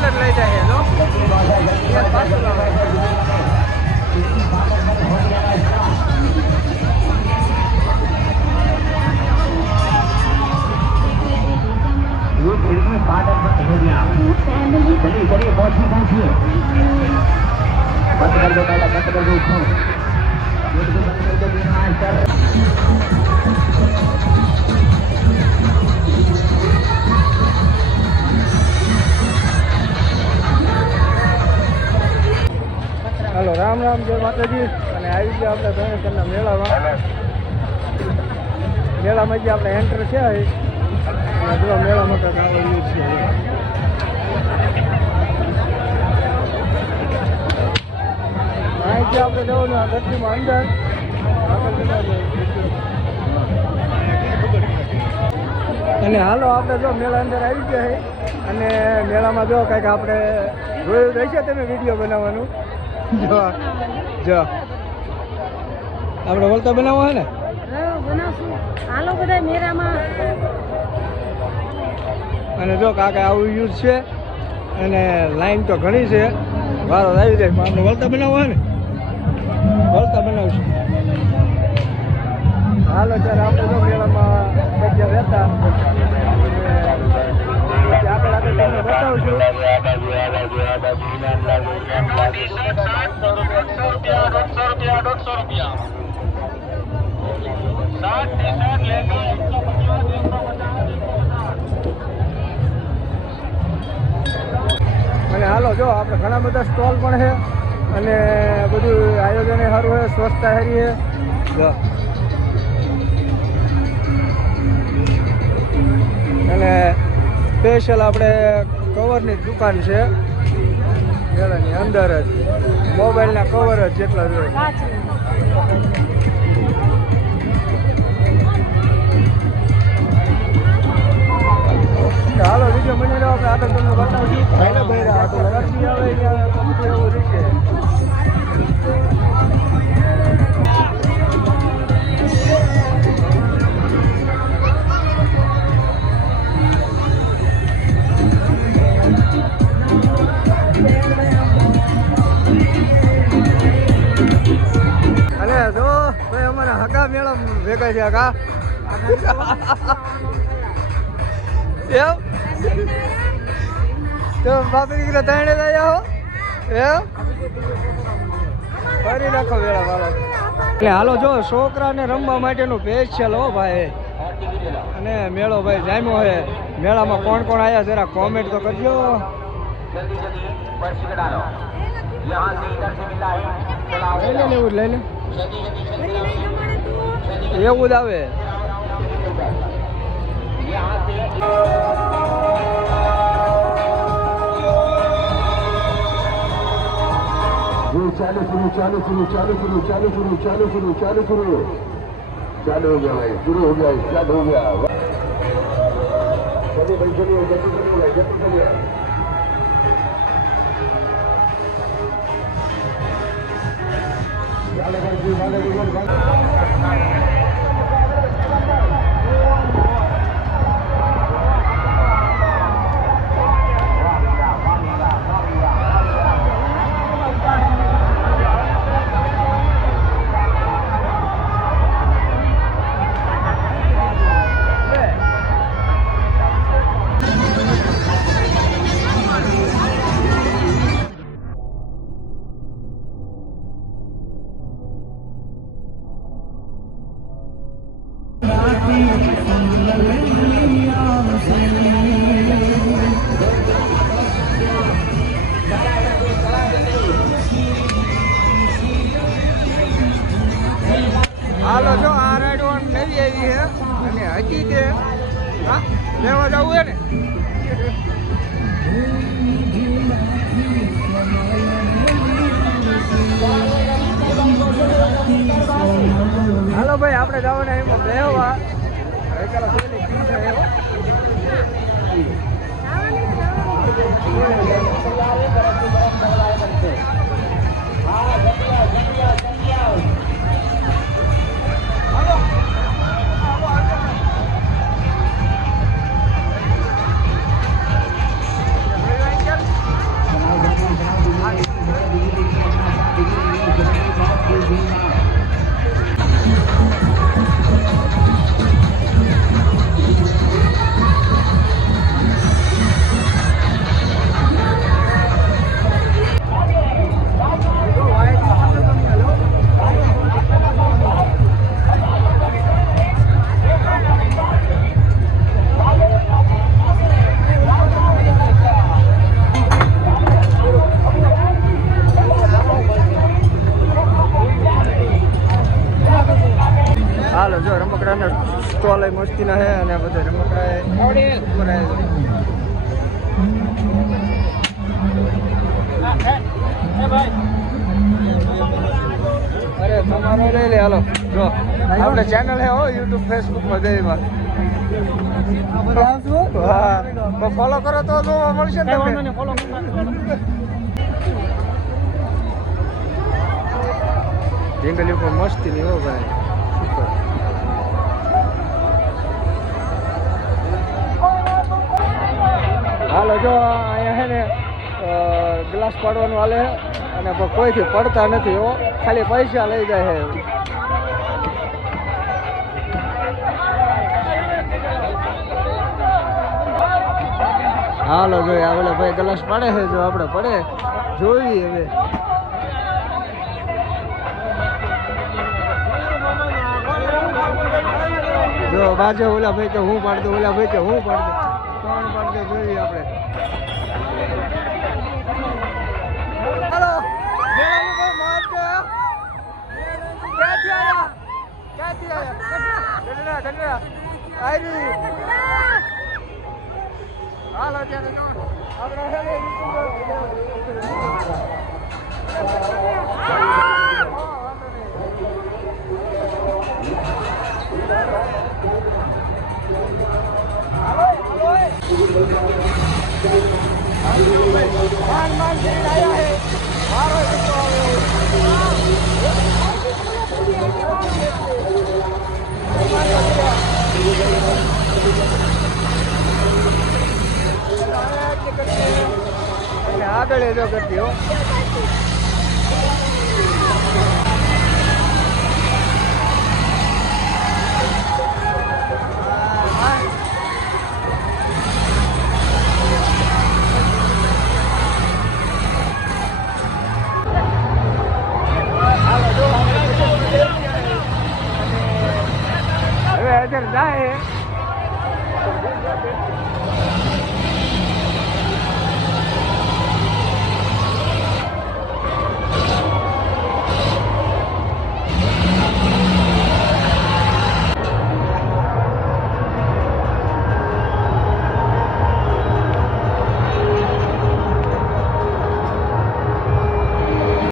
એટલે જ લઈ જાય જો પાછું લાવે ये फिल्म में पार्ट हो गया चलिए चलिए पहुंचिए बंद कर दो पहले बंद कर दो उसको गेट को बंद कर दो मास्टर हेलो राम राम जय माताजी અને આવી ગયા આપણે ધણેસરના મેળામાં મેળામાં જે આપણે એન્ટર છે જો મેળામાં તો આવેલું છે અહીંથી આપણે જવાનું આ ગટરીમાં અંદર અને હાલો આપણે જો મેળા અંદર આવી ગયા છે અને મેળામાં જો કંઈક આપણે જોયું રહેશે તમે વિડીયો બનાવવાનું જો જો આપણે વળતા બનાવવા હે ને બનાવશું હાલો બધા મેળામાં અને જો કાકા આવું યુઝ છે અને લાઈન તો ઘણી છે વારો આવી જાય પણ આપણે વળતા બનાવવા ને વળતા બનાવશું હાલો ત્યારે આપણે જો મેળામાં જગ્યા રહેતા આગળ આગળ તમને બતાવશું અને હાલો જો આપણે ઘણા બધા સ્ટોલ પણ છે અને બધું આયોજન સારું છે સ્વચ્છતા સારી છે જો અને સ્પેશિયલ આપણે કવરની દુકાન છે મેળાની અંદર જ મોબાઈલના કવર જ જેટલા જોઈએ હાલો બીજો મને આપણે આગળ તમને બતાવશું ભાઈને ભાઈ આગળ રસી આવે ત્યાં કંપની એવું રહેશે અને જો ભાઈ અમારા હગા મેળા ભેગા છે હગા એમ તો બાપી દીકરા ત્રણે જાય હો એમ ફરી નાખો વેળા વાળો એટલે હાલો જો છોકરાને રમવા માટેનું સ્પેશિયલ હો ભાઈ અને મેળો ભાઈ જામ્યો છે મેળામાં કોણ કોણ આવ્યા જરા કોમેન્ટ તો કરજો લઈ લે એવું લઈ લે એવું જ આવે चालू शुरू चालू शुरू चालू शुरू चालू शुरू चालू शुरू चालू शुरू चालू हो गया भाई शुरू हो गया स्टार्ट हो गया चलिए भाई चलिए जल्दी चलिए जल्दी चलिए હાલો જો આ રાઈડ ઓન નવી આવી છે અને હજી તે હા લેવા જવું છે ને હાલો ભાઈ આપણે જવાના એમાં બેહવા સ્ટોલ મસ્તીના છે અને બધા રમકડા ઉપર અરે તમારો લઈ લે હાલો જો આપણે ચેનલ હે હો યુટ્યુબ ફેસબુકમાં જઈમાં હા તો ફોલો કરો તો જોવા મળશે ને તમને ફોલો ઢીંગલી ઉપર મસ્તી ની હો ભાઈ સુપર હાલો જો અહીંયા છે ને ગ્લાસ પાડવાનું હાલે અને કોઈથી પડતા નથી હો ખાલી પૈસા લઈ જાય છે હાલો જોઈએ આ ઓલા ભાઈ ગ્લાસ પાડે છે જો આપણે પડે જોઈએ હવે જો બાજુ ઓલા ભાઈ કે હું પાડ દઉં ઓલા ભાઈ કે હું પાડ દઉં કોણ પાડ દે જોઈએ આપણે હાલો મેળાની કોઈ મોજ છે ક્યાંથી આયા ગઢડા આયરી હાલો ત્યારે આપણે હેલે मान से आया है मारो इसको આગળ જો કરતી હો હવે અત્યારે જાય